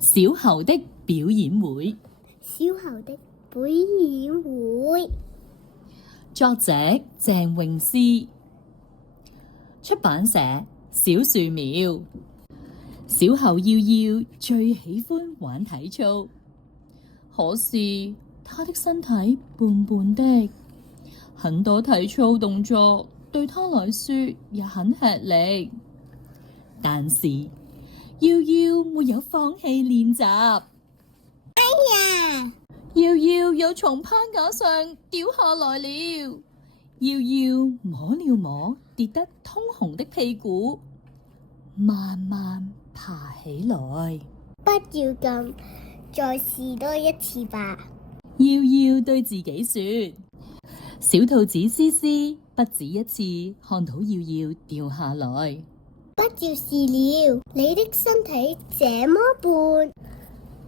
小猴的表演會，小猴的表演會，作者鄭詠詩，出版社小樹苗。小猴耀耀最喜歡玩體操，可是他的身體胖胖的，很多體操動作對他來說也很吃力。但是耀耀沒有放棄練習。哎呀！耀耀又從攀架上掉下來了。耀耀摸了摸跌得通紅的屁股，慢慢爬起來。不要咁，再試多一次吧。耀耀對自己說。小兔子思思不止一次看到耀耀掉下來。不要試了，你的身體這麼胖，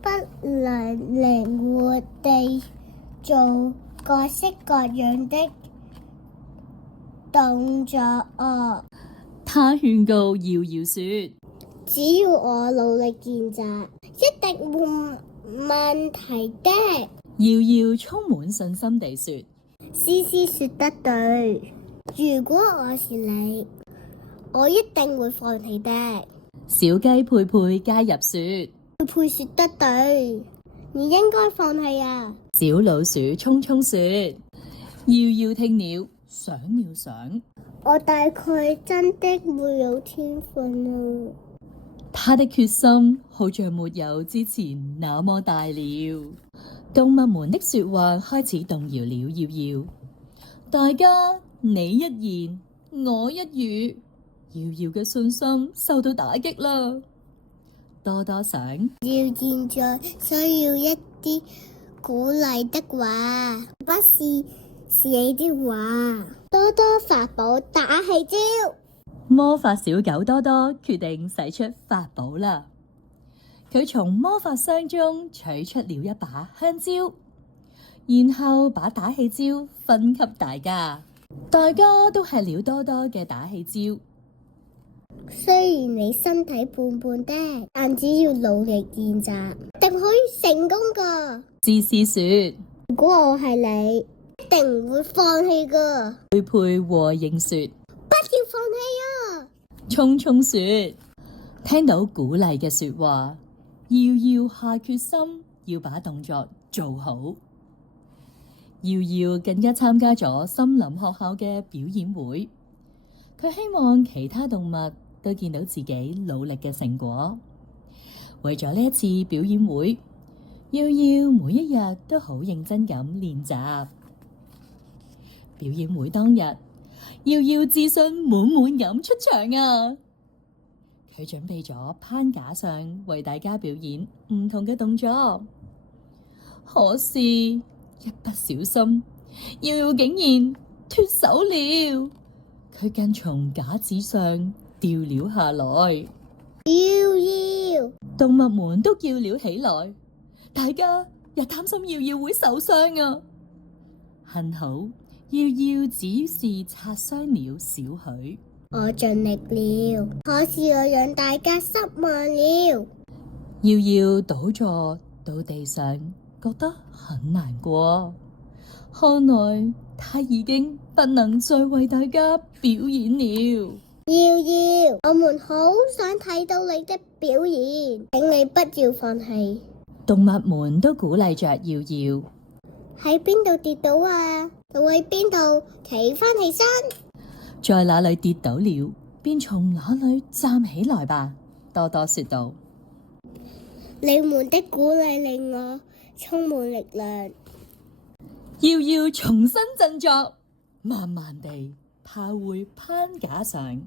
不能靈活地做各式各樣的動作哦。他勸告耀耀說，只要我努力練習，一定冇問題的。耀耀充滿信心地說，思思說得對，如果我是你，我一定會放棄的。小雞佩佩加入說，佩佩說得對，你應該放棄啊。小老鼠聰聰說，耀耀聽了想了想，我大概真的會有天分啊。他的決心好像沒有之前那麼大了。動物們的說話開始動搖了耀耀，大家你一言我一語，耀耀嘅信心受到打擊啦。多多想，要現在需要一啲鼓勵的話，不是你的話。多多法寶打氣招。魔法小狗多多決定使出法寶啦。佢從魔法箱中取出了一把香蕉，然後把打氣蕉分給大家。大家都吃了多多嘅打氣蕉。雖然你身體胖胖的，但只要努力練習，一定可以成功噶。思思說，如果我係你，一定唔會放棄噶。佩佩和應說，不要放棄啊。聰聰說，聽到鼓勵嘅說話，耀耀下決心要把動作做好。耀耀更加參加咗森林學校嘅表演會，佢希望其他動物都見到自己努力嘅成果。為咗呢一次表演會，耀耀每一日都好認真咁練習。表演會當日，耀耀自信滿滿咁出場啊！佢準備咗攀架上為大家表演唔同嘅動作，可是一不小心，耀耀竟然脫手了，佢更從架子上掉了下來。耀耀，動物們都叫了起來，大家又擔心耀耀會受傷啊！幸好耀耀只是擦傷了少許。我盡力了，可是我讓大家失望了。耀耀倒坐到地上，覺得很難過。看來他已經不能再為大家表演了。耀耀，我們好想睇到你的表演，請你不要放棄。動物們都鼓勵着耀耀。喺邊度跌倒啊？就喺邊度企返起身。在哪裏跌倒了，便從哪裏站起來吧。多多說道。你們的鼓勵令我充滿力量。耀耀重新振作，慢慢地爬回攀架上。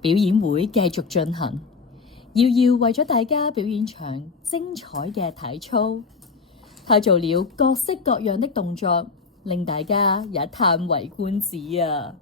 表演會繼續進行，耀耀為咗大家表演場精彩嘅體操，他做了各式各樣的動作，令大家也嘆為觀止啊！